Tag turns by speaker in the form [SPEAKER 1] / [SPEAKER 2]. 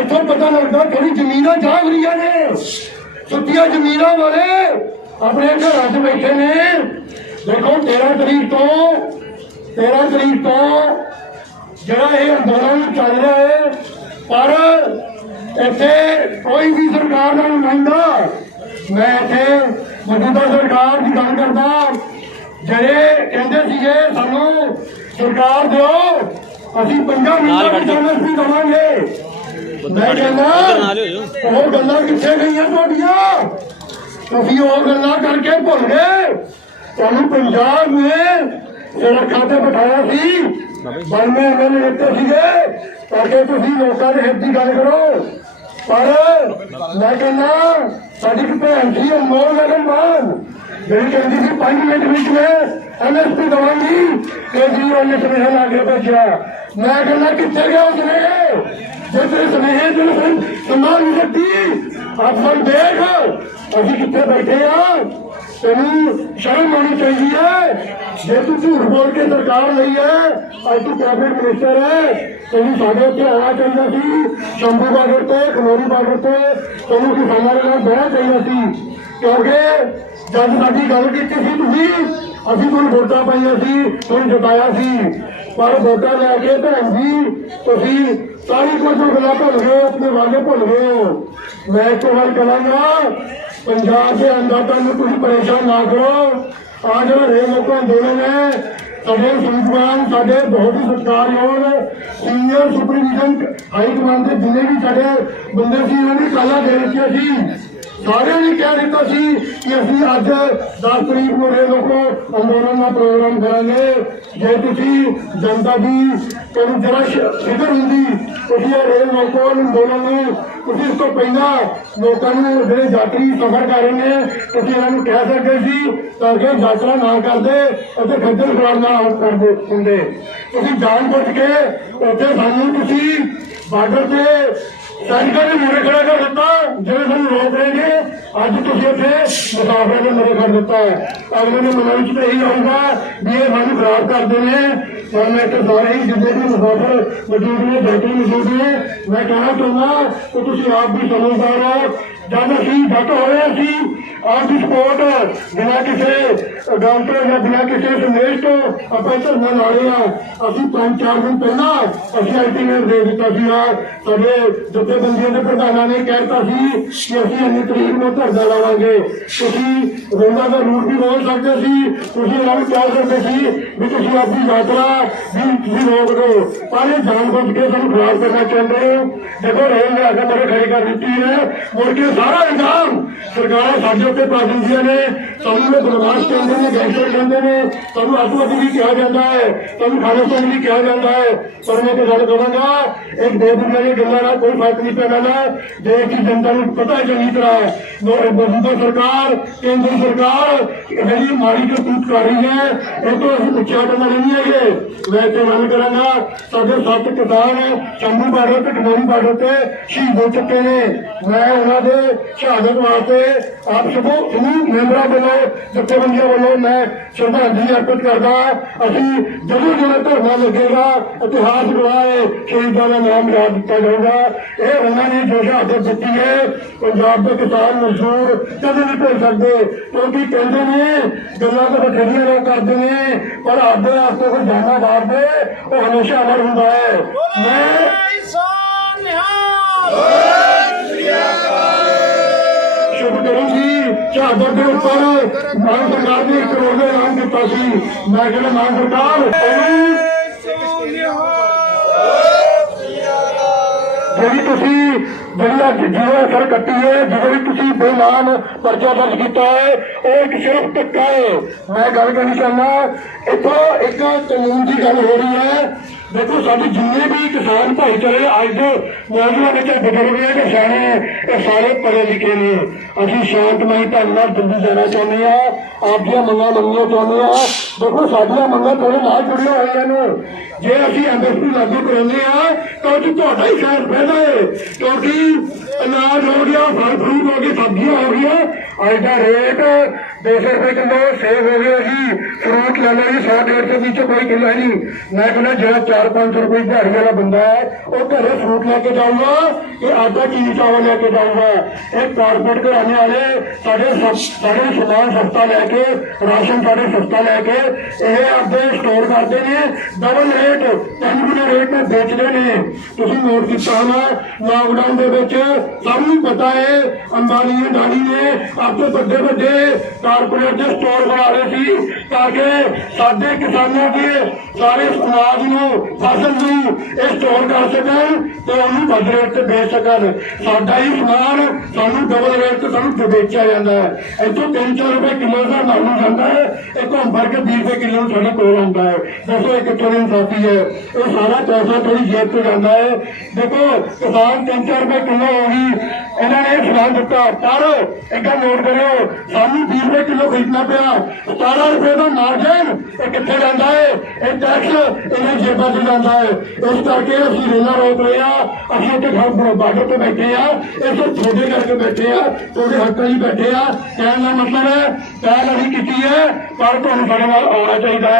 [SPEAKER 1] ਇੱਥੋਂ ਪਤਾ ਲੱਗਦਾ ਥੋੜੀ ਜ਼ਮੀਨਾਂ ਜਾਗ ਰਹੀਆਂ ਨੇ। ਸੁੱਤੀਆਂ ਜ਼ਮੀਨਾਂ ਵਾਲੇ ਆਪਣੇ ਘਰਾਂ 'ਚ ਬੈਠੇ ਨੇ। ਦੇਖੋ 13 ਤਰੀਕ ਤੋਂ 13 ਤਰੀਕ ਤੋਂ ਜਿਹੜਾ ਇਹ ਅੰਦੋਲਨ ਚੱਲ ਰਿਹਾ ਹੈ ਪਰ ਇੱਥੇ ਕੋਈ ਵੀ ਸਰਕਾਰ ਦਾ ਨੁਮਾਇੰਦਾ ਮੈਂ ਇੱਥੇ ਮੌਜੂਦਾ ਸਰਕਾਰ ਦੀ ਗੱਲ ਕਰਦਾ ਜਿਹੜੇ ਕਹਿੰਦੇ ਸੀਗੇ ਸਾਨੂੰ ਸਰਕਾਰ ਦਿਓ ਅਸੀਂ ਪੰਜਾਂ ਮਿੰਟਾਂ ਵਿੱਚ ਐਮਐਸਪੀ ਦਵਾਂਗੇ ਮੈਂ ਕਹਿੰਦਾ ਉਹ ਗੱਲਾਂ ਕਿੱਥੇ ਗਈਆਂ ਤੁਹਾਡੀਆਂ? ਤੁਸੀਂ ਉਹ ਗੱਲਾਂ ਕਰਕੇ ਭੁੱਲ ਗਏ। ਤੁਹਾਨੂੰ ਪੰਜਾਬ ਨੇ ਸੁਰੱਖਿਆ ਤੇ ਬਿਠਾਇਆ ਸੀ ਬੰਮੇ ਐਮਐਲਏ ਦਿੱਤੇ ਸੀਗੇ ਤਾਂ ਕਿ ਤੁਸੀਂ ਲੋਕਾਂ ਦੇ ਹਿੱਤ ਦੀ ਗੱਲ ਕਰੋ। ਪਰ ਮੈਂ ਕਹਿੰਦਾ ਸਾਡੀ ਭੈਣ ਸੀ ਅਨਮੋਲ ਨਗਰ ਮਾਨ ਜਿਹੜੀ ਕਹਿੰਦੀ ਸੀ 5 ਮਿੰਟ ਵਿੱਚ ਮੈਂ ਐਮਐਸਪੀ ਦਵਾਂਗੀ ਕੇਜਰੀਵਾਲ ਨੇ ਸੁਨੇਹਾ ਲਾ ਕੇ ਭੇਜਿਆ। ਮੈਂ ਕਹਿੰਦਾ, ਕਿੱਥੇ ਗਿਆ ਉਹ ਸੁਨੇਹੇ? ਜੇ ਸੁਨੇਹੇ ਤੇ ਫਿਰ ਸਮਾਨ ਨਹੀਂ ਆਪਨ ਦੇਖ, ਅਸੀਂ ਕਿੱਥੇ ਬੈਠੇ ਆ? ਤੈਨੂੰ ਸ਼ਰਮ ਆਉਣੀ ਚਾਹੀਦੀ ਹੈ। ਜੇ ਤੂੰ ਝੂਠ ਬੋਲ ਕੇ ਸਰਕਾਰ ਲਈ ਹੈ, ਅੱਜ ਤੂੰ ਕੈਬਨਿਟ ਮਿਨਿਸਟਰ ਹੈ। ਤੈਨੂੰ ਸਾਡੇ ਉੱਤੇ ਆਉਣਾ ਚਾਹੀਦਾ ਸੀ। ਸ਼ੰਭੂ ਬਾਰਡਰ ਤੇ, ਖਨੌਰੀ ਬਾਰਡਰ ਤੇ ਤੈਨੂੰ ਕਿਸਾਨਾਂ ਦੇ ਨਾਲ ਬਹਿਣਾ ਚਾਹੀਦਾ ਸੀ। ਕਿਉਂਕਿ ਜਦ ਸਾਡੀ ਗੱਲ ਕੀਤੀ ਸੀ ਤੁਸੀਂ, ਅਸੀਂ ਤੁਹਾਨੂੰ ਵੋਟਾਂ ਪਾਈਆਂ ਸੀ, ਤੁਹਾਨੂੰ ਜਿਤਾਇਆ ਸੀ। ਪਰ ਵੋਟਾਂ ਲੈ ਕੇ ਭੈਣ ਜੀ, ਤੁਸੀਂ ਸਾਰੀ ਕੁਝ ਗੱਲਾਂ ਭੁੱਲ ਗਏ, ਆਪਣੇ ਵਾਅਦੇ ਭੁੱਲ ਗਏ ਮੈਂ ਇੱਕ ਗੱਲ ਕਰਾਂਗਾ ਪੰਜਾਬ ਦੇ ਅੰਦਾਜ਼ਾਂ ਨੂੰ ਤੁਸੀਂ ਪਰੇਸ਼ਾਨ ਨਾ ਕਰੋ। ਆ ਜਿਹੜਾ ਰੇਲ ਲੋਕਾਂ ਅੰਦੋਲਨ ਹੈ, ਸਾਡੇ ਸੂਬਵਾਨ ਸਾਡੇ ਬਹੁਤ ਹੀ ਸਤਿਕਾਰਯੋਗ ਸੀਨੀਅਰ ਸੁਪਰਵਿਜ਼ਨ ਹਾਈ ਕਮਾਂਡ ਦੇ ਜਿੰਨੇ ਵੀ ਸਾਡੇ ਬੰਦੇ ਸੀ, ਉਹਨਾਂ ਨੇ ਕਾਲਾ ਦੇ ਦਿੱਤੀਆਂ ਸੀ। ਸਾਰਿਆਂ ਨੇ ਕਹਿ ਦਿੱਤਾ ਸੀ ਕਿ ਅਸੀਂ ਅੱਜ 10 ਤਰੀਕ ਨੂੰ ਰੇਲ ਲੋਕੋ ਅੰਦੋਲਨ ਦਾ ਪ੍ਰੋਗਰਾਮ ਕਰਾਂਗੇ। ਜੇ ਤੁਸੀਂ ਜਨਤਾ ਦੀ ਤੁਹਾਨੂੰ ਜਰਾ ਫਿਕਰ ਹੁੰਦੀ, ਤੁਸੀਂ ਇਹ ਰੇਲ ਲੋਕੋ ਅੰਦੋਲਨ ਨੂੰ, ਤੁਸੀਂ ਇਸ ਤੋਂ ਪਹਿਲਾਂ ਲੋਕਾਂ ਨੂੰ ਜਿਹੜੇ ਯਾਤਰੀ ਸਫ਼ਰ ਕਰ ਰਹੇ ਨੇ, ਤੁਸੀਂ ਇਹਨਾਂ ਨੂੰ ਕਹਿ ਸਕਦੇ ਸੀ ਤਾਂ ਕਿ ਯਾਤਰਾ ਨਾ ਕਰਦੇ ਅਤੇ ਖੱਜਲ ਖੁਆਰ ਨਾ ਕਰਦੇ ਹੁੰਦੇ। ਤੁਸੀਂ ਜਾਣ ਬੁੱਝ ਕੇ ਉੱਥੇ ਸਾਨੂੰ ਤੁਸੀਂ ਬਾਰਡਰ ਤੇ ਸੈਨਿਕਾਂ ਨੇ ਮੂਰੇ ਖੜਾ ਕਰ ਦਿੱਤਾ, ਜਿਹੜੇ ਸਾਨੂੰ ਰੋਕ ਰਹੇ ਨੇ। ਅੱਜ ਤੁਸੀਂ ਇੱਥੇ ਮੁਸਾਫਰਾਂ ਦੇ ਮੂਰੇ ਕਰ ਦਿੱਤਾ। ਹੈ ਅਗਲੇ ਦੇ ਮਨ ਵਿੱਚ ਤਾਂ ਇਹੀ ਆਉਂਦਾ ਵੀ ਇਹ ਸਾਨੂੰ ਖਰਾਬ ਕਰਦੇ ਨੇ। ਪਰ ਮੈਂ ਕਿ ਸਾਰੇ ਹੀ ਜਿੰਨੇ ਵੀ ਮੁਸਾਫਰ ਮੌਜੂਦ ਨੇ ਬੈਠੇ ਮੌਜੂਦ ਨੇ ਮੈਂ ਕਹਿਣਾ ਚਾਹੁੰਦਾ ਕਿ ਤੁਸੀਂ ਆਪ ਵੀ ਸਮਝਦਾਰ ਹੋ ਜਦ ਅਸੀਂ ਡਟ ਹੋਏ ਸੀ ਆਪ ਦੀ ਸਪੋਰਟ ਬਿਨਾਂ ਕਿਸੇ ਗੱਲ ਤੋਂ ਜਾਂ ਬਿਨਾਂ ਕਿਸੇ ਸੰਦੇਸ਼ ਤੋਂ ਆਪਾਂ ਧਰਨਾ ਲਾ ਰਹੇ ਆ ਅਸੀਂ ਪੰਜ ਚਾਰ ਦਿਨ ਪਹਿਲਾਂ ਅਸੀਂ ਅਲਟੀਮੇਟ ਦੇ ਦਿੱਤਾ ਸੀ ਆ ਸਾਡੇ ਜਥੇਬੰਦੀਆਂ ਦੇ ਪ੍ਰਧਾਨਾਂ ਨੇ ਕਹਿਤਾ ਸੀ ਕਿ ਅਸੀਂ ਇੰਨੀ ਤਰੀਕ ਨੂੰ ਧਰਨਾ ਲਾਵਾਂਗੇ ਤੁਸੀਂ ਰੋਂਦਾ ਦਾ ਰੂਟ ਵੀ ਬੋਲ ਸਕਦੇ ਸੀ ਤੁਸੀਂ ਇਹਨਾਂ ਨੂੰ ਕਹਿ ਸਕਦੇ ਸੀ ਵੀ ਤੁਸੀਂ ਆਪਣੀ ਯਾਤਰਾ ਵੀ ਤੁਸੀਂ ਰੋਕ ਦਿਓ ਪਰ ਇਹ ਜਾਣ ਬੁੱਝ ਕੇ ਸਾਨੂੰ ਖਰਾਬ ਕਰਨਾ ਚਾਹੁੰਦੇ ਹੋ। ਦੇਖੋ, ਰੇਲ ਲਿਆ ਕੇ ਮੇਰੇ ਖੜੀ ਕਰ ਦਿੱਤੀ ਹੈ। ਮੁੜ ਕੇ ਸਾਰਾ ਇਲਜ਼ਾਮ ਸਰਕਾਰ ਸਾਡੇ ਉੱਤੇ ਪਾ ਦਿੰਦੀਆਂ ਨੇ। ਤੁਹਾਨੂੰ ਇਹ ਬਦਮਾਸ਼ ਕਹਿੰਦੇ ਨੇ ਗੈਂਗਸਟਰ ਕਹਿੰਦੇ ਨੇ ਸਾਨੂੰ ਅੱਤਵਾਦੀ ਵੀ ਕਿਹਾ ਜਾਂਦਾ ਹੈ, ਤੁਹਾਨੂੰ ਖਾਲਿਸਤਾਨ ਵੀ ਕਿਹਾ ਜਾਂਦਾ ਹੈ, ਪਰ ਮੈਂ ਇੱਕ ਗੱਲ ਕਹਾਂਗਾ ਇੱਕ ਦੋ ਦੀਆਂ ਗੱਲਾਂ ਨਾਲ ਕੋਈ ਫ਼ਰਕ ਨਹੀਂ ਪੈਣਾ ਨਾ ਦੇਸ਼ ਦੀ ਜਨਤਾ ਨੂੰ ਪਤਾ ਹੈ ਚੰਗੀ ਤਰ੍ਹਾਂ, ਨੋ ਮੌਜੂਦਾ ਸਰਕਾਰ, ਕੇਂਦਰ ਸਰਕਾਰ ਜਿਹੜੀ ਮਾੜੀ ਕਰਤੂਤ ਕਰ ਰਹੀ ਹੈ, ਇਹ ਤੋਂ ਅਸੀਂ ਪੁੱਛਿਆ ਕਰਨਾ ਨਹੀਂ ਹੈਗੇ। ਮੈਂ ਤੇ ਗੱਲ ਕਰਾਂਗਾ, ਸਾਡੇ ਸੱਤ ਕਿਸਾਨ ਸ਼ੰਭੂ ਬਾਰਡਰ ਤੇ ਕਨੌਰੀ ਬਾਰਡਰ ਤੇ ਸ਼ਹੀਦ ਹੋ ਚੁੱਕੇ ਨੇ। ਮੈਂ ਉਹਨਾਂ ਦੇ ਸ਼ਹਾਦਤ ਵਾਸਤੇ ਆਪ ਸਭੋ ਸਮੂਹ ਮੈਂਬਰਾਂ ਵੱਲੋਂ ਜਥੇਬੰਦੀਆਂ ਵੱਲੋਂ ਮੈਂ ਸ਼ਰਧਾਂਜਲੀ ਅਰਪਿਤ ਕਰਦਾ ਅਸੀਂ ਜਦੋਂ ਜਦੋਂ ਧਰਨਾ ਲੱਗੇਗਾ ਇਤਿਹਾਸ ਗਵਾਹ ਹੈ ਸ਼ਹੀਦਾਂ ਦਾ ਨਾਮ ਯਾਦ ਦਿੱਤਾ ਜਾਊਗਾ। ਇਹ ਉਹਨਾਂ ਨੇ ਜੋ ਸ਼ਹਾਦਤ ਦਿੱਤੀ ਹੈ ਪੰਜਾਬ ਦੇ ਕਿਸਾਨ ਮਜ਼ਦੂਰ ਕਦੇ ਨਹੀਂ ਭੁੱਲ ਸਕਦੇ। ਕਿਉਂਕਿ ਕਹਿੰਦੇ ਨੇ ਗੱਲਾਂ ਤਾਂ ਬਥੇਰੀਆਂ ਲੋਕ ਕਰਦੇ ਨੇ ਪਰ ਆਪਦੇ ਵਾਸਤੇ ਕੋਈ ਜਾਨਾ ਵਾਰਦੇ ਉਹ ਹਮੇਸ਼ਾ ਅਮਰ ਹੁੰਦਾ ਹੈ। ਮੈਂ ਸ਼ੁਭ ਕਰੂੰ ਜੀ ਦੇ ਉੱਪਰ ਮਾਨ ਸਰਕਾਰ ਨੇ ਕਰੋੜ ਦਾ ਐਲਾਨ ਕੀਤਾ ਸੀ। ਮੈਂ ਕਹਿੰਦਾ ਮਾਨ ਸਰਕਾਰ, ਜਿਹੜੀ ਤੁਸੀਂ ਜਿਹੜੀ ਅੱਜ ਜੀਵਨ ਅਸਰ ਕੱਟੀ ਹੈ, ਜਿਹਦੇ ਵਿੱਚ ਤੁਸੀਂ ਬੇਮਾਨ ਪਰਚਾ ਦਰਜ ਕੀਤਾ ਹੈ, ਉਹ ਇੱਕ ਸਿਰਫ ਧੱਕਾ ਹੈ। ਮੈਂ ਗੱਲ ਕਰਨੀ ਚਾਹੁੰਦਾ, ਇੱਥੋਂ ਇੱਕ ਕਾਨੂੰਨ ਦੀ ਗੱਲ ਹੋ ਰਹੀ ਹੈ ਦੇਖੋ ਸਾਡੇ ਜਿੰਨੇ ਵੀ ਕਿਸਾਨ ਭਾਈਚਾਰੇ ਅੱਜ ਦੇ ਨੌਜਵਾਨ ਵਿੱਚ ਬਜ਼ੁਰਗ ਨੇ ਤੇ ਸਿਆਣੇ ਨੇ, ਇਹ ਸਾਰੇ ਪੜ੍ਹੇ ਲਿਖੇ ਨੇ। ਅਸੀਂ ਸ਼ਾਂਤਮਈ ਢੰਗ ਨਾਲ ਦਿੱਲੀ ਜਾਣਾ ਚਾਹੁੰਦੇ ਆ ਆਪਦੀਆਂ ਮੰਗਾਂ ਮੰਗਣੀਆਂ ਚਾਹੁੰਦੇ ਆ ਦੇਖੋ ਸਾਡੀਆਂ ਮੰਗਾਂ ਤੁਹਾਡੇ ਨਾਲ ਜੁੜੀਆਂ ਹੋਈਆਂ ਨੇ। ਜੇ ਅਸੀਂ ਐਮਐਸਪੀ ਲਾਗੂ ਕਰਾਉਂਦੇ ਆ ਤਾਂ ਉਹ ਤੁਹਾਡਾ ਹੀ ਖੈਰ ਫਾਇਦਾ ਹੈ। ਕਿਉਂਕਿ ਅਨਾਜ ਹੋ ਗਿਆ, ਫਲ ਫਰੂਟ ਹੋ ਗਏ, ਸਬਜ਼ੀਆਂ ਹੋ ਗਈਆਂ। ਅੱਜ ਦਾ ਰੇਟ 200 ਰੁਪਏ ਕਿਲੋ ਸੇਬ ਹੋ ਗਿਆ ਜੀ। ਫਰੂਟ ਲੈ ਲਓ ਜੀ 100 150 ਵਿੱਚ ਕੋਈ ਕਿਲੋ ਨਹੀਂ। ਮੈਂ ਕਹਿੰਦਾ ਜਿਹੜਾ 4-500 ਰੁਪਏ ਦਿਹਾੜੀ ਵਾਲਾ ਬੰਦਾ ਹੈ, ਉਹ ਘਰੇ ਫਰੂਟ ਲੈ ਕੇ ਜਾਊਗਾ ਇਹ ਆਟਾ ਚੀਨੀ ਚਾਵਲ ਲੈ ਕੇ ਜਾਊਗਾ। ਇਹ ਕਾਰਪੋਰੇਟ ਘਰਾਣੇ ਵਾਲੇ ਸਾਡੇ ਸਾਡੇ ਸਮਾਨ ਸਸਤਾ ਲੈ ਕੇ, ਰਾਸ਼ਨ ਸਾਡੇ ਸਸਤਾ ਲੈ ਕੇ, ਇਹ ਆਪਦੇ ਸਟੋਰ ਕਰਦੇ ਨੇ। ਡਬਲ ਰੇਟ ਤਿੰਨ ਗੁਣੇ ਰੇਟ ਤੇ ਵੇਚਦੇ ਨੇ। ਤੁਸੀਂ ਨੋਟ ਕੀਤਾ ਹੋਣਾ ਲਾਕਡਾਊਨ ਦੇ ਵਿੱਚ ਸਭ ਨੂੰ ਪਤਾ ਹੈ ਅੰਬਾਨੀ ਅਡਾਨੀ ਨੇ ਆਪਣੇ ਵੱਡੇ ਵੱਡੇ ਕਾਰਪੋਰੇਟ ਦੇ ਸਟੋਰ ਬਣਾ ਲਏ ਸੀ, ਤਾਂ ਕਿ ਸਾਡੇ ਕਿਸਾਨਾਂ ਦੇ ਸਾਰੇ ਅਨਾਜ ਨੂੰ, ਫਸਲ ਨੂੰ ਇਹ ਸਟੋਰ ਕਰ ਸਕਣ ਤੇ ਉਹਨੂੰ ਵੱਧ ਰੇਟ ਤੇ ਵੇਚ ਸਕਣ। ਸਾਡਾ ਹੀ ਸਮਾਨ ਸਾਨੂੰ ਡਬਲ ਰੇਟ ਤੇ ਸਾਨੂੰ ਵੇਚਿਆ ਜਾਂਦਾ ਹੈ। ਇੱਥੋਂ 3-4 ਰੁਪਏ ਕਿਲੋ ਦਾ ਮਾਲੂਮ ਜਾਂਦਾ ਹੈ ਇਹ ਘੁੰਮ ਫਿਰ ਕੇ 20 ਰੁਪਏ ਕਿਲੋ ਸਾਡੇ ਕੋਲ ਆਉਂਦਾ ਹੈ। ਦੱਸੋ ਇਹ ਕਿੱਥੋਂ ਦੀ ਇਨਸਾਫੀ ਹੈ? ਇਹ ਸਾਰਾ ਪੈਸਾ ਤੁਹਾਡੀ ਜੇਬ ਤੋਂ ਜਾਂਦਾ ਹੈ। ਦੇਖੋ, ਕਿਸਾਨ 3-4 ਰੁਪਏ ਕਿਲੋ ਹੋ ਗਈ ਦਿੱਤਾ ਪਰ ਇੱਕ ਨੋਟ ਕਰਿਓ, ਸਾਨੂੰ 20 ਰੁਪਏ ਕਿਲੋ ਖਰੀਦਣਾ ਪਿਆ। 17 ਰੁਪਏ ਦਾ ਮਾਰਜਨ ਇਹ ਕਿੱਥੇ ਜਾਂਦਾ ਹੈ ਇਹ ਟੈਕਸ ਇਹਨਾਂ ਜੇਬਾਂ 'ਚ ਜਾਂਦਾ ਹੈ ਇਸ ਕਰਕੇ ਅਸੀਂ ਰੇਲਾ ਰੋਕ ਰਹੇ ਆ। ਅਸੀਂ ਇੱਥੇ ਖੜ ਬਾਰਡਰ ਤੇ ਬੈਠੇ ਆ। ਇਹ ਸਭ ਤੁਹਾਡੇ ਕਰਕੇ ਬੈਠੇ ਆ। ਤੁਹਾਡੇ ਹੱਕਾਂ 'ਚ ਬੈਠੇ ਆ। ਕਹਿਣ ਦਾ ਮਤਲਬ ਹੈ ਪਹਿਲ ਅਸੀਂ ਕੀਤੀ ਹੈ, ਪਰ ਤੁਹਾਨੂੰ ਸਾਡੇ ਨਾਲ ਆਉਣਾ ਚਾਹੀਦਾ ਹੈ।